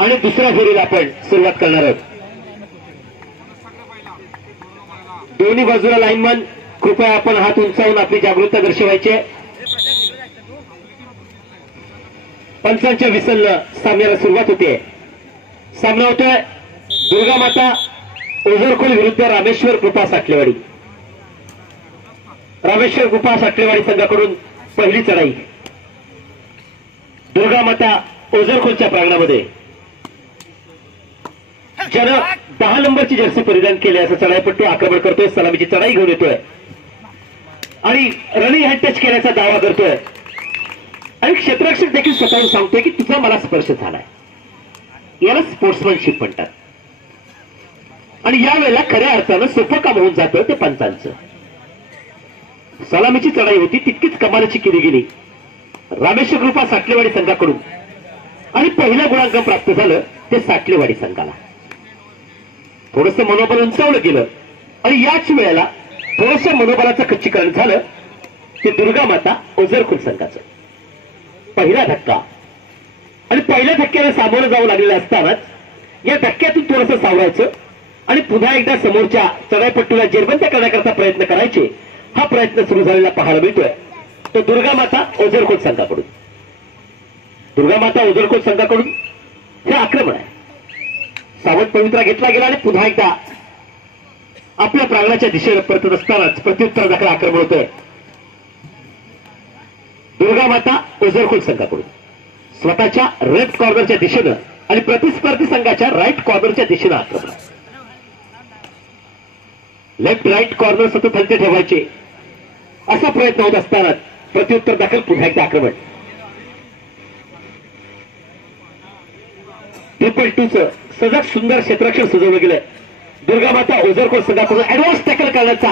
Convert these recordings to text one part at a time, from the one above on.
आणि दुसऱ्या फेरीला आपण सुरुवात करणार आहोत. दोन्ही बाजूला लाईनमन कृपया आपण हात उंचावून आपली जागृतता दर्शवायची. पंचांच्या विसलनं सामन्याला सुरुवात होते. सामना होतोय दुर्गा माता ओझरखोल विरुद्ध रामेश्वर कृपा साठलेवाडी. रामेश्वर कृपा साठलेवाडी संघाकडून पहिली चढाई दुर्गा माता ओझरखोलच्या प्रांगणामध्ये. ज्यानं 10 नंबरची जर्सी परिधान केली असं चढाईपट्टू आक्रमण करतोय. सलामीची चढाई घेऊन येतोय आणि रनिंग हँड टच केल्याचा दावा करतोय आणि क्षेत्ररक्षक देखील स्वतःहून सांगतोय की तुझा मला स्पर्श झालाय. याला स्पोर्ट्समॅनशिप म्हणतात. आणि यावेळेला खऱ्या अर्थानं सोपं काम होऊन जातं ते पंचांचं. सलामीची चढाई होती तितकीच कमालीची केली गेली रामेश्वर कृपा साठलेवाडी संघाकडून आणि पहिलं गुणांकन प्राप्त झालं ते साठलेवाडी संघाला. थोडंसं मनोबल उंचावलं गेलं आणि याच वेळेला थोडंसं मनोबलाचं खच्चीकरण झालं ते दुर्गा माता ओझरखोल संघाचं. पहिला धक्का आणि पहिल्या धक्क्याला सामोरं जावं लागलेलं असतानाच या धक्क्यातून थोडंसं सावरायचं आणि पुन्हा एकदा समोरच्या चढाईपट्टूला जेरबंद करण्याकरता प्रयत्न करायचे. हा प्रयत्न सुरू झालेला पाहायला मिळतोय तो दुर्गा माता ओझरखोल संघाकडून. दुर्गा माता ओझरखोल संघाकडून हे आक्रमण आहे. सावध पवित्रा घेतला गेला आणि पुन्हा एकदा आपल्या प्रांगणाच्या दिशेने परतत असतानाच प्रत्युत्तर दाखल आक्रमण होतोय दुर्गा माता ओझरखोल संघाकडून. स्वतःच्या लेफ्ट कॉर्नरच्या दिशेनं आणि प्रतिस्पर्धी संघाच्या राईट कॉर्नरच्या दिशेनं आक्रमण. लेफ्ट राईट कॉर्नर सतत हलते ठेवायचे असा प्रयत्न होत असताना प्रत्युत्तर दाखल पुन्हा एकदा आक्रमण. 2.2चं सजग सुंदर क्षेत्ररक्षण सजवलं गेलंय. दुर्गा माता ओझरखोल संघाकडून ऍडव्हान्स टॅकल करण्याचा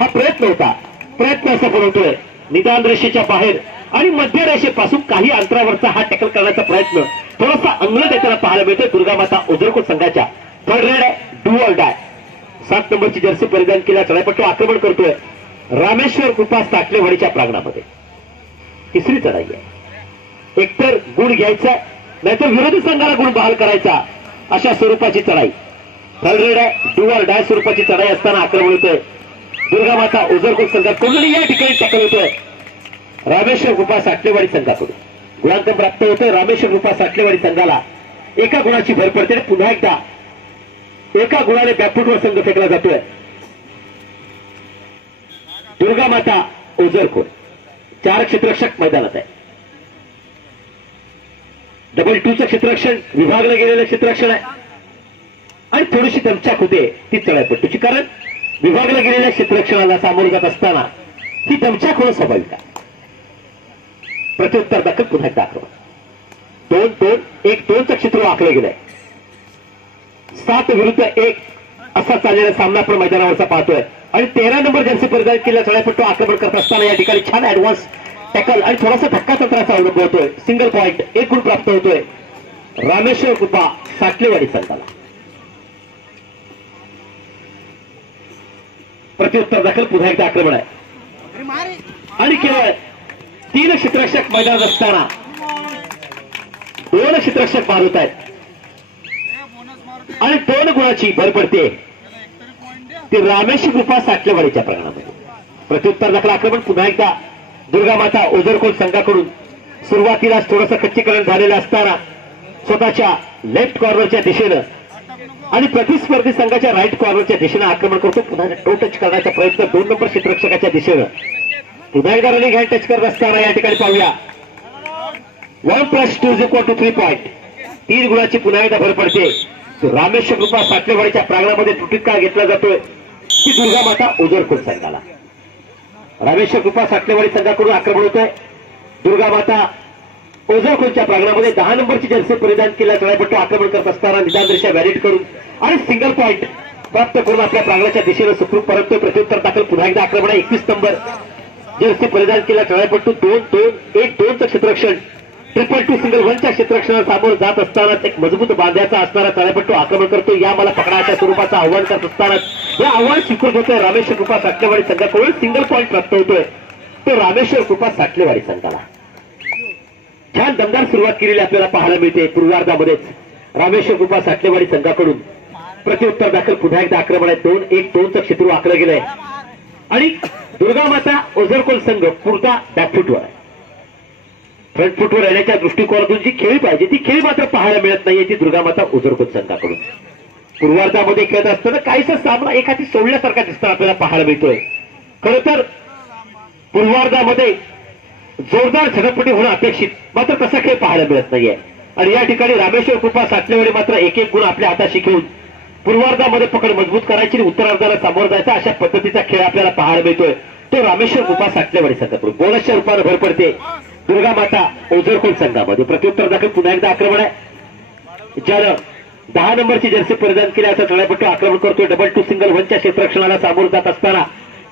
हा प्रयत्न होता. प्रयत्न सफल होतोय. निदान रेषेच्या बाहेर आणि मध्य रेषेपासून काही अंतरावरचा हा टॅकल करण्याचा प्रयत्न थोडासा अंगलट येताना पाहायला मिळतोय दुर्गा माता ओझरखोल संघाच्या. थर्ड रेड आहे, डू ऑर डाय. 7 नंबरची जर्सी परिधान केला चढाईपट्टू आक्रमण करतोय रामेश्वर कृपा साठलेवाडीच्या प्रांगणामध्ये. तिसरी चढाई आहे. एकतर गुण घ्यायचा नाहीतर विरोधी संघाला गुण बहाल करायचा अशा स्वरूपाची चढाई. थर्ड रेड आहे, डू ऑर डाय स्वरूपाची चढाई असताना आक्रमण होतोय दुर्गा माता ओझरखोल संघाकडून. या ठिकाणी टॅकल होतोय रामेश्वर कृपा साठलेवाडी संघाकडून. गुणांकन प्राप्त होतोय रामेश्वर कृपा साठलेवाडी संघाला. एका गुणाची भर पडते. पुन्हा एकदा एका गुणाने बॅकफुटवर संघ फेकला जातोय. दुर्गा माता ओझरखोल 4 क्षेत्ररक्षक मैदानात आहे. 2.2चं क्षेत्ररक्षण विभागलं गेलेलं क्षेत्ररक्षण आहे आणि थोडीशी दमछाक होते ती चढाईपट्टूची. कारण विभागलं गेलेल्या क्षेत्ररक्षणाला सामोरं जात असताना ही दमछाक होणं स्वाभाविक आहे. प्रत्युत्तर दाखल पुन्हा एकदा आक्रमण. 2-2-1-2चं क्षेत्र आखलं गेलंय. 7 विरुद्ध 1 असा चाललेला सामना आपण मैदानावरचा पाहतोय आणि 13 नंबर जर्सी परिधान केलेला चढाईपट्टू आक्रमण करत असताना या ठिकाणी छान ऍडव्हान्स टॅकल आणि थोडासा धक्का तंत्राचा अवलंब होतोय. सिंगल पॉइंट 1 गुण प्राप्त होतोय रामेश्वर कृपा साठलेवाडी संघाला. प्रत्युत्तर दाखल पुन्हा एकदा आक्रमण आहे आणि केवळ 3 क्षेत्ररक्षक मैदानात असताना 2 क्षेत्ररक्षक बाद होत आहेत आणि 2 गुणाची भर पडते ती रामेश्वर कृपा साठलेवाडीच्या प्रांगणामध्ये. प्रत्युत्तर दाखल आक्रमण पुन्हा एकदा दुर्गा माता ओझरखोल संघाकडून. सुरुवातीलाच थोडंसं खच्चीकरण झालेलं असताना स्वतःच्या लेफ्ट कॉर्नरच्या दिशेनं आणि प्रतिस्पर्धी संघाच्या राईट कॉर्नरच्या दिशेनं आक्रमण करतो. पुन्हा टो टच करण्याचा प्रयत्न 2 नंबर क्षेत्ररक्षकाच्या दिशेनं. पुन्हा एकदा रनिंग हँड टच करत असताना या ठिकाणी पाहूया 1+2 3 पॉइंट. 3 गुणाची पुन्हा एकदा भर पडते. रामेश्वर कृपा साठलेवाडीच्या प्रांगणामध्ये तुटका घेतला जातोय की दुर्गा माता ओझरखोल संघाला. रामेश्वर कृपा साठलेवाडी संघाकडून आक्रमण होतोय दुर्गा माता ओझरखोलच्या प्रांगणामध्ये. 10 नंबरची जर्सी परिधान केला चढाईपट्टू आक्रमण करत असताना निदान रेषा व्हॅलिड करून आणि सिंगल पॉइंट प्राप्त करून आपल्या प्रांगणाच्या दिशेनं सुखरूप परततोय. प्रत्युत्तर दाखल पुन्हा एकदा आक्रमण आहे. 21 नंबर जर्सी परिधान केला चढाईपट्टू 2-2-1-2चं क्षेत्ररक्षण 2-2 सिंगल 1च्या क्षेत्ररक्षणाला सामोरं जात असतानाच एक मजबूत बांध्याचा असणारा चढाईपट्टू आक्रमण करतो. या मला पकडाच्या स्वरूपाचं आव्हान करत असतानाच या आव्हान स्वीकारत होतोय रामेश्वर कृपा साठलेवाडी संघाकडून. सिंगल पॉइंट प्राप्त होतोय तो रामेश्वर कृपा साठलेवाडी संघाला. छान दमदार सुरुवात केलेली आपल्याला पाहायला मिळते पूर्वार्धामध्येच रामेश्वर कृपा साठलेवाडी संघाकडून प्रत्युत्तर दाखल पुन्हा एकदा आक्रमण आहे. 2-1-2चं क्षेत्र आखलं गेलंय आणि दुर्गामाता ओझरकोल संघ पुरता बॅकफुटवर आहे. फ्रंट फुटवर येण्याच्या दृष्टिकोनातून जी खेळी पाहिजे ती खेळी मात्र पाहायला मिळत नाहीये ती दुर्गामाता ओझरकोल संघाकडून. पूर्वार्धामध्ये खेळत असताना काहीसा सामना एखादी सोडल्यासारखा दिसताना आपल्याला पाहायला मिळतोय. खरं तर पूर्वार्धामध्ये जोरदार झडपटी होणं अपेक्षित, मात्र तसा खेळ पाहायला मिळत नाहीये. आणि या ठिकाणी रामेश्वर कृपा साठलेवाडी मात्र एक एक गुण आपल्या हाताशी घेऊन पूर्वार्धामध्ये पकड मजबूत करायची आणि उत्तरार्धाला सामोरं जायचा अशा पद्धतीचा खेळ आपल्याला पाहायला मिळतोय तो रामेश्वर कृपा साठलेवाडी संघाकडून. बोनसच्या रूपाने भर पडते दुर्गामाता ओझरकोल संघामध्ये. प्रत्युत्तर दाखल पुन्हा एकदा आक्रमण आहे. ज्यानं 10 नंबरची जर्सी परिधान केली असा तळापट्टू आक्रमण करतोय. 2-2-1च्या क्षेत्ररक्षणाला सामोरं जात असताना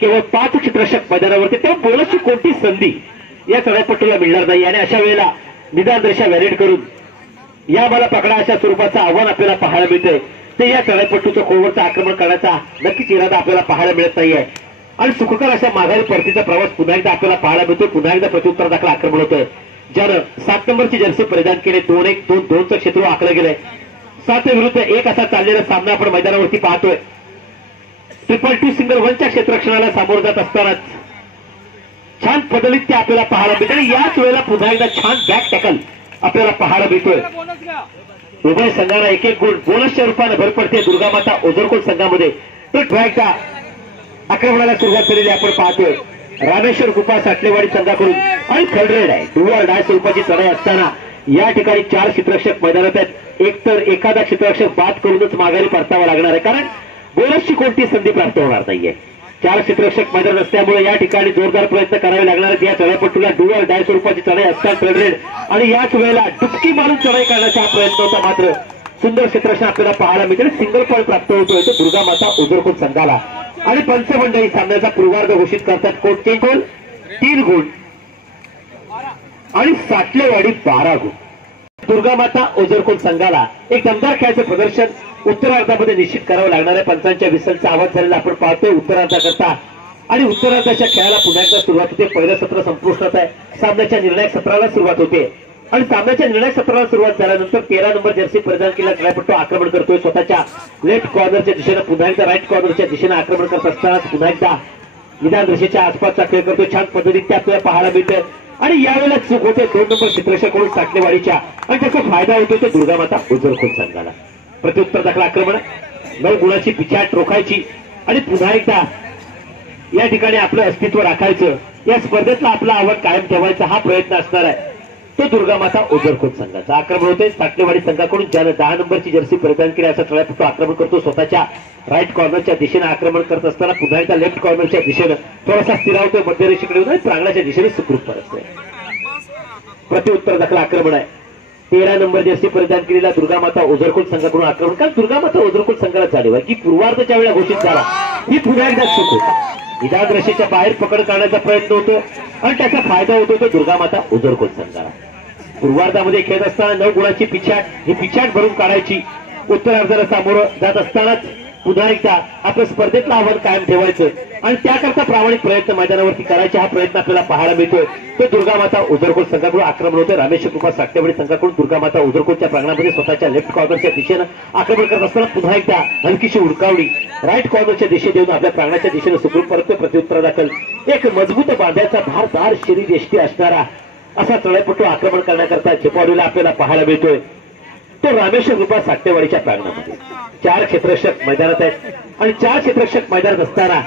केवळ 5 क्षेत्ररक्षक मैदानावरती, तेव्हा बोनसची कोणती संधी या तळापट्टूला मिळणार नाही आणि अशा वेळेला निदान रेषा व्हॅलिड करून या मला पकडा अशा स्वरूपाचं आव्हान आपल्याला पाहायला मिळतंय. ते या तळापट्टूचं खोलवरचं आक्रमण करण्याचा नक्कीच इरादा आपल्याला पाहायला मिळत नाहीये आणि सुखकर अशा माघारी परतीचा प्रवास पुन्हा एकदा आपल्याला पाहायला मिळतोय. पुन्हा एकदा प्रत्युत्तर दाखल आक्रमण होतोय ज्यानं 7 नंबरची जर्सी परिधान केले. 2-1-2-2चं क्षेत्र आखलं गेलंय. 7 विरुद्ध 1 असा चाललेला सामना आपण मैदानावरती पाहतोय. 2-2-1च्या क्षेत्ररक्षणाला सामोरं जात असतानाच छान पद्धतीत ते आपल्याला पाहायला मिळते आणि याच वेळेला पुन्हा एकदा छान बॅक टॅकल आपल्याला पाहायला मिळतोय. उभय संघाला एक एक गुण बोनसच्या रूपाने भर पडते दुर्गामाता ओझरकोल संघामध्ये. तो एकदा आक्रमणाला सुरुवात केलेली आपण पाहतोय रामेश्वर कृपा साठलेवाडी संघाकडून आणि थर्ड रेड आहे. डू ऑर डाय स्वरूपाची चढाई असताना या ठिकाणी 4 क्षेत्ररक्षक मैदानात आहेत. एक तर एखादा क्षेत्ररक्षक बाद करूनच माघारी परतावा लागणार आहे कारण बोनसची कोणती संधी प्राप्त होणार नाहीये. 4 क्षेत्ररक्षक मैदान असल्यामुळे या ठिकाणी जोरदार प्रयत्न करावे लागणार आहेत. या चढाईपट्टूला डू ऑर डाय स्वरूपाची चढाई असतात थर्ड रेड आणि याच वेळेला डुबकी मारून चढाई करण्याचा हा प्रयत्न होता. मात्र सुंदर क्षेत्ररक्षण आपल्याला पाहायला मिळते. सिंगल पॉईंट प्राप्त होतोय तो दुर्गामाता ओझरकोल संघाला आणि पंचमंडळी सामन्याचा पूर्वार्ध घोषित करतात. कोणते गोल 3 गुण आणि साठलेवाडी 12 गुण. दुर्गामाता ओझरकोल संघाला एक दमदार खेळाचं प्रदर्शन उत्तरार्धामध्ये निश्चित करावं लागणार आहे. पंचांच्या विसलचा आवाज झालेला आपण पाहतोय उत्तरार्धाकरता आणि उत्तरार्धाच्या खेळाला पुन्हा एकदा सुरुवात होते. पहिलं सत्र संपुष्टात आहे. सामन्याच्या निर्णायक सत्राला सुरुवात होते आणि सामन्याच्या निर्णायक सत्राला सुरुवात झाल्यानंतर 13 नंबर जर्सी परिधान केला खेळापट्टू आक्रमण करतोय. स्वतःच्या लेफ्ट कॉर्नरच्या दिशेनं पुन्हा एकदा राईट कॉर्नरच्या दिशेनं आक्रमण करत असताना पुन्हा एकदा निदान रेषेच्या आसपासचा खेळ करतोय. छान पद्धतीत ते आपल्याला पाहायला मिळतंय आणि यावेळेला चूक होते 2 नंबर क्षेत्ररक्षकाकडून साठलेवाडीच्या आणि त्याचा फायदा होतो तो दुर्गामाता ओझरकोल संघाला. प्रत्युत्तर दाखल आक्रमण 9 गुणाची पिछाट रोखायची आणि पुन्हा एकदा या ठिकाणी आपलं अस्तित्व राखायचं. या स्पर्धेतला आपला आव्हान कायम ठेवायचा हा प्रयत्न असणार आहे तो दुर्गामाता ओझरकोल संघाचा. आक्रमण होते साठलेवाडी संघाकडून ज्यानं 10 नंबरची जर्सी परिधान केली असा तळापट्टू आक्रमण करतो. स्वतःच्या राईट कॉर्नरच्या दिशेने आक्रमण करत असताना पुन्हा एकदा लेफ्ट कॉर्नरच्या दिशेनं थोडासा स्थिरावतोय. मध्यरेषेकडे येऊन प्रांगणाच्या दिशेने सुखरूप परततोय. प्रत्युत्तर दाखल आक्रमण आहे. 13 नंबर जर्सी परिधान केलेला दुर्गामाता ओझरकोल संघाकडून आक्रमण. कारण दुर्गामाता ओझरकोल संघाला जाणीव आहे की पूर्वार्धच्या वेळेला घोषित झाला ही पुन्हा एकदा चूक होती. निदान रेषेच्या बाहेर पकड करण्याचा प्रयत्न होतो आणि त्याचा फायदा होतो तो दुर्गामाता ओझरकोल संघाला. पूर्वार्धामध्ये खेळत असताना 9 गुणाची पिछाट ही पिछाट भरून काढायची. उत्तरार्धाला सामोरं जात असतानाच पुन्हा एकदा आपलं स्पर्धेतलं आव्हान कायम ठेवायचं आणि त्याकरता प्रामाणिक प्रयत्न मैदानावरती करायचे हा प्रयत्न आपल्याला पाहायला मिळतोय. तो दुर्गामाता ओझरकोल संघाकडून आक्रमण होतं. रामेश्वर कृपा साठलेवाडी संघाकडून दुर्गामाता ओझरकोलच्या प्रांगणामध्ये स्वतःच्या लेफ्ट कॉर्नरच्या दिशेनं आक्रमण करत असताना पुन्हा एकदा हलकीशी उडकावडी राईट कॉर्नरच्या दिशेत देऊन आपल्या प्रांगणाच्या दिशेनं सुखरूप परतोय. प्रत्युत्तर दाखल एक मजबूत बांध्याचा धारदार शरीर यष्टी असणारा असा तळापट्टू आक्रमण करण्याकरता झेपावलेला आपल्याला पाहायला मिळतोय तो रामेश्वर कृपा साठलेवाडीच्या प्रांगणामध्ये. 4 क्षेत्ररक्षक मैदानात आहेत आणि 4 क्षेत्ररक्षक मैदानात असताना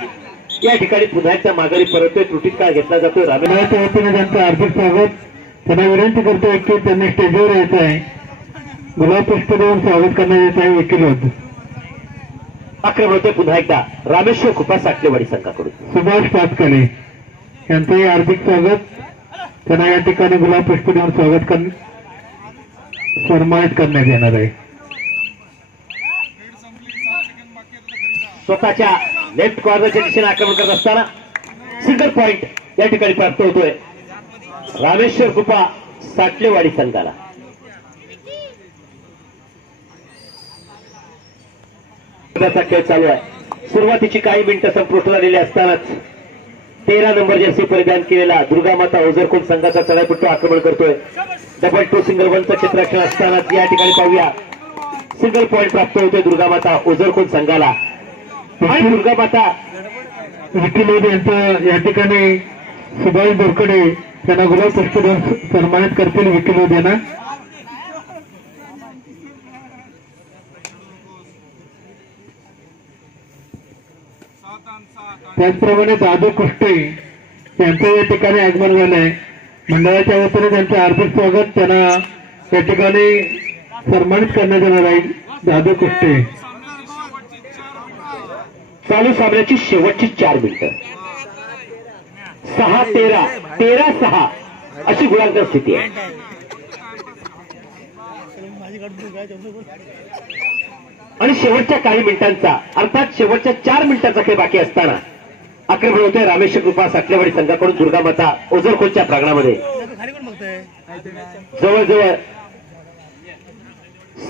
या ठिकाणी पुन्हा एकदा माघारी परततोय. त्रुटीत काळ घेतला जातोय. रामेश्वरच्या वतीने त्यांचं हार्दिक स्वागत. त्यांना विनंती करतोय की त्यांनी स्टेजवर यायचं आहे. गुलाब पुष्प देऊन स्वागत करण्यात येत आहे. वकील होते आक्रमण होते पुन्हा एकदा रामेश्वर कृपा साठलेवाडी संघाकडून. सुभाष पाचकले यांचंही हार्दिक स्वागत. त्यांना या ठिकाणी गुलाब पुष्प देऊन स्वागत सन्मानित करण्यात येणार आहे. स्वतःच्या लेफ्ट कॉर्नरच्या दिशेने आक्रमण करत असताना सिंगल पॉइंट या ठिकाणी प्राप्त होतोय रामेश्वर कृपा साठलेवाडी संघाला. खेळ चालू आहे. सुरुवातीची काही मिनिटं संपुष्ट झालेली असतानाच 13 नंबर जर्सी परिधान केलेला दुर्गामाता ओझरकोल संघाचा चढाईपट्टू आक्रमण करतोय. 2-2-1चं क्षेत्ररक्षण असतानाच या ठिकाणी पाहूया सिंगल पॉईंट प्राप्त होते दुर्गामाता ओझरखोल संघाला. आणि दुर्गामाता विकील यांचं या ठिकाणी सुभाष बोरकडे त्यांना गुलाब पुष्प देऊन सन्मानित करतील विकील यांना. त्याचप्रमाणे दादू कुष्टे यांचं या ठिकाणी आगमन झालंय. मंडळाच्या वतीने त्यांचं हार्दिक स्वागत. त्यांना या ठिकाणी सन्मानित करण्यात येणार आहे. दादू कुष्टे. चालू सामन्याची शेवटची 4 मिनिटं. 6-13 13-6 अशी गुणांकन स्थिती आहे. आणि शेवटच्या काही मिनिटांचा अर्थात शेवटच्या 4 मिनिटांचा खेळ बाकी असताना आक्रमण होतोय रामेश्वर कृपा साखलेवाडी संघाकडून दुर्गामाता ओझरखोलच्या प्रांगणामध्ये. जवळजवळ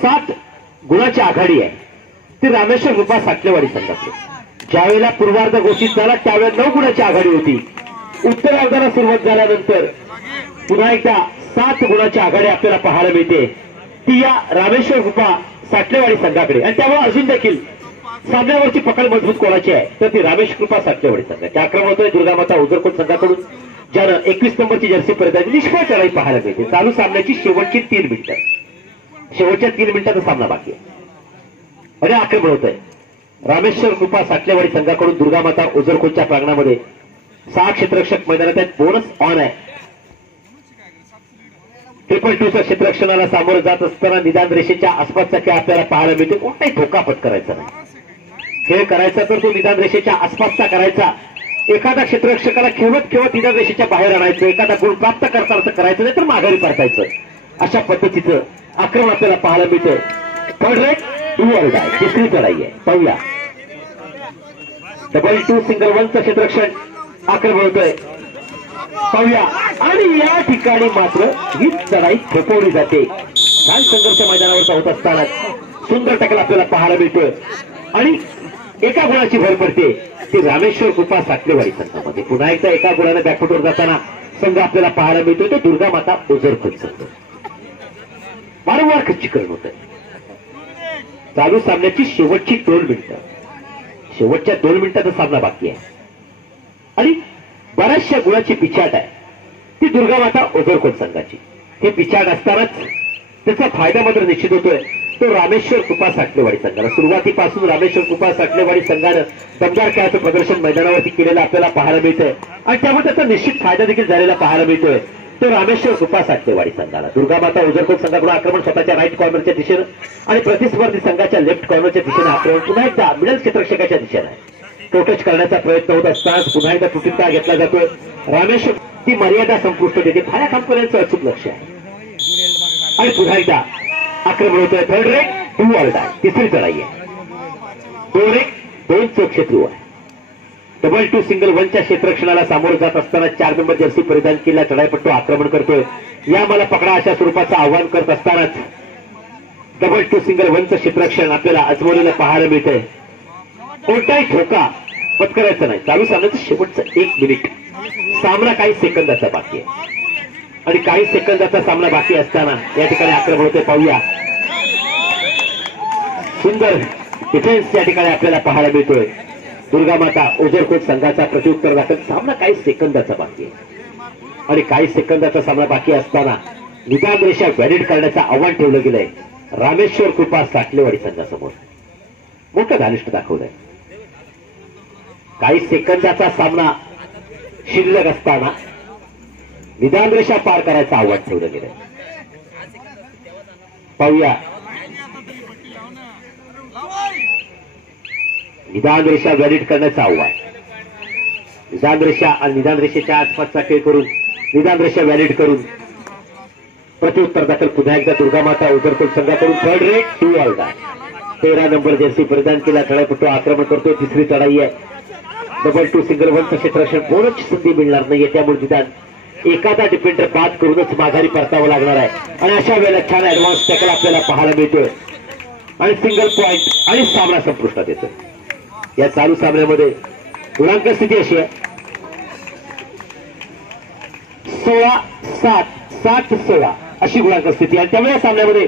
7 गुणाची आघाडी आहे ती रामेश्वर कृपा साखलेवाडी संघाची. ज्यावेळेला पूर्वार्ध घोषित झाला त्यावेळेला 9 गुणाची आघाडी होती. उत्तरार्धाला सुरुवात झाल्यानंतर पुन्हा एकदा 7 गुणाची आघाडी आपल्याला पाहायला मिळते. ती या रामेश्वर कृपा साठलेवाडी संघाकडे. आणि त्यामुळे अजून देखील सामन्यावरची पकड मजबूत कोणाची आहे तर ती रामेश्वर कृपा साठलेवाडी संघाची. आक्रमण होतोय दुर्गामाता ओझरखोल संघाकडून ज्यानं 21 नंबरची जर्सी परिधान निष्फळ चढाई पाहायला मिळते. चालू सामन्याची शेवटची 3 मिनिटं. शेवटच्या 3 मिनिटाचा सामना बाकी आहे. आणि आक्रमण होतंय रामेश्वर कृपा साठलेवाडी संघाकडून दुर्गामाता ओझरखोलच्या प्रांगणामध्ये. 6 क्षेत्ररक्षक मैदानात आहेत. बोनस ऑन आहे. 222च्या क्षेत्ररक्षणाला सामोरं जात असताना निदान रेषेच्या आसपासचा खेळ आपल्याला पाहायला मिळतो. कोणताही धोका पत्करायचा नाही. खेळ करायचा तर तो निदान रेषेच्या आसपासचा करायचा. एखादा क्षेत्ररक्षकाला खेळत निदान रेषेच्या बाहेर आणायचं. एखादा गुण प्राप्त करता करायचं नाही तर माघारी परतायचं. अशा पद्धतीचं आक्रमण आपल्याला पाहायला मिळतं. थर्ड रेट 2 ऑल डाय. तिसरी चढाई आहे. पाहूया. 2-2 सिंगल 1चं क्षेत्ररक्षण आक्रमण होतोय. पाहूया. आणि या ठिकाणी मात्र ही चढाई थोपवली जाते. छान संघर्ष मैदानावर होत असताना सुंदर टक्कल आपल्याला पाहायला मिळतोय. आणि एका गुणाची भर पडते ती रामेश्वर कृपा साठलेवाडी संघामध्ये. पुन्हा एकदा एका गुणाने बॅकफुटवर जाताना संघ आपल्याला पाहायला मिळतोय तो दुर्गामाता ओझरखोल संघ. वारंवार खच्चीकरण होत आहे. चालू सामन्याची शेवटची 2 मिनिटं. शेवटच्या 2 मिनिटाचा सामना बाकी आहे. आणि बऱ्याचशा गुणाची पिछाट आहे ती दुर्गामाता ओझरखोल संघाची. हे पिछाट असतानाच त्याचा फायदा मात्र निश्चित होतोय तो रामेश्वर कृपा साठलेवाडी संघाला. सुरुवातीपासून रामेश्वर कृपा साठलेवाडी संघानं दमदार खेळाचं प्रदर्शन मैदानावरती केलेलं आपल्याला पाहायला मिळतंय. आणि त्यामुळे त्याचा निश्चित फायदा देखील झालेला पाहायला मिळतोय तो रामेश्वर कृपा साठलेवाडी संघाला. दुर्गामाता ओझरखोल संघाकडून आक्रमण स्वतःच्या राईट कॉर्नरच्या दिशेनं आणि प्रतिस्पर्धी संघाच्या लेफ्ट कॉर्नरच्या दिशेनं आक्रमण पुन्हा एकदा मिडल क्षेत्ररक्षकाच्या दिशेनं आहे. टोटच करण्याचा प्रयत्न होत असताना पुन्हा एकदा तुटीचा घेतला जातोय. रामेश्वर ती मर्यादा संपुष्ट देते. फाऱ्या कंपन्यांचं अचूक लक्ष आहे. आणि पुन्हा एकदा आक्रमण होतोय. थर्ड रेट 2 ऑल डाय. तिसरी चढाई आहे. 2-1 चोख क्षेत्र आहे. 2-2 सिंगल 1च्या क्षेत्ररक्षणाला सामोरं जात असताना 4 नंबर जर्सी परिधान केला चढाईपट्टू आक्रमण करतोय. या मला पकडा अशा स्वरूपाचं आव्हान करत असतानाच 2-2 सिंगल 1चं क्षेत्ररक्षण आपल्याला आजमवलेलं पाहायला मिळतंय. कोणताही धोका पत्करायचा नाही. चालू सामन्याचं शेवटचं 1 मिनिट. सामना काही सेकंदाचा बाकी आहे. आणि काही सेकंदाचा सामना बाकी असताना या ठिकाणी आक्रमण होते. पाहूया. सुंदर डिफेन्स या ठिकाणी आपल्याला पाहायला मिळतोय. दुर्गामाता ओझरखोल संघाचा प्रत्युत्तर दाखल. सामना काही सेकंदाचा बाकी आहे. आणि काही सेकंदाचा सामना बाकी असताना निदान रेषा व्हॅलिड करण्याचं आव्हान ठेवलं गेलंय रामेश्वर कृपा साठलेवाडी संघासमोर. मोठं धानिष्ठ दाखवलंय. काही सेकंदाचा सामना शिल्लक असताना निदान रेषा पार करायचं आव्हान ठेवलं गेलंय. पाहूया. निदान रेषा व्हॅलिड करण्याचं आव्हान. निदान रेषा आणि निदान रेषेच्या आसपासचा खेळ करून निदान रेषा व्हॅलिड करून प्रत्युत्तर दाखल पुन्हा एकदा दुर्गामाता ओझरखोल संघाकडून. थर्ड रेट 2 ऑल डाय. 13 नंबर जर्सी परिधान केला चढाईपट्टू आक्रमण करतो. तिसरी चढाई आहे. 2-2 सिंगल 1चं क्षेत्ररक्षण कोणच संधी मिळणार नाहीये. त्यामुळे निदान एखादा डिफेंडर बाद करूनच माघारी परतावं लागणार आहे. आणि अशा वेळेला छान ऍडव्हान्स टॅकल आपल्याला पाहायला मिळतोय. आणि सिंगल पॉइंट आणि सामना संपुष्टात येतोय. या चालू सामन्यामध्ये गुणांक स्थिती अशी आहे 16-7 7-16 अशी गुणांक स्थिती. आणि त्यामुळे या सामन्यामध्ये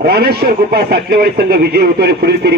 रामेश्वर कृपा साठलेवाडी संघ विजय होतो आणि पुढील फेरी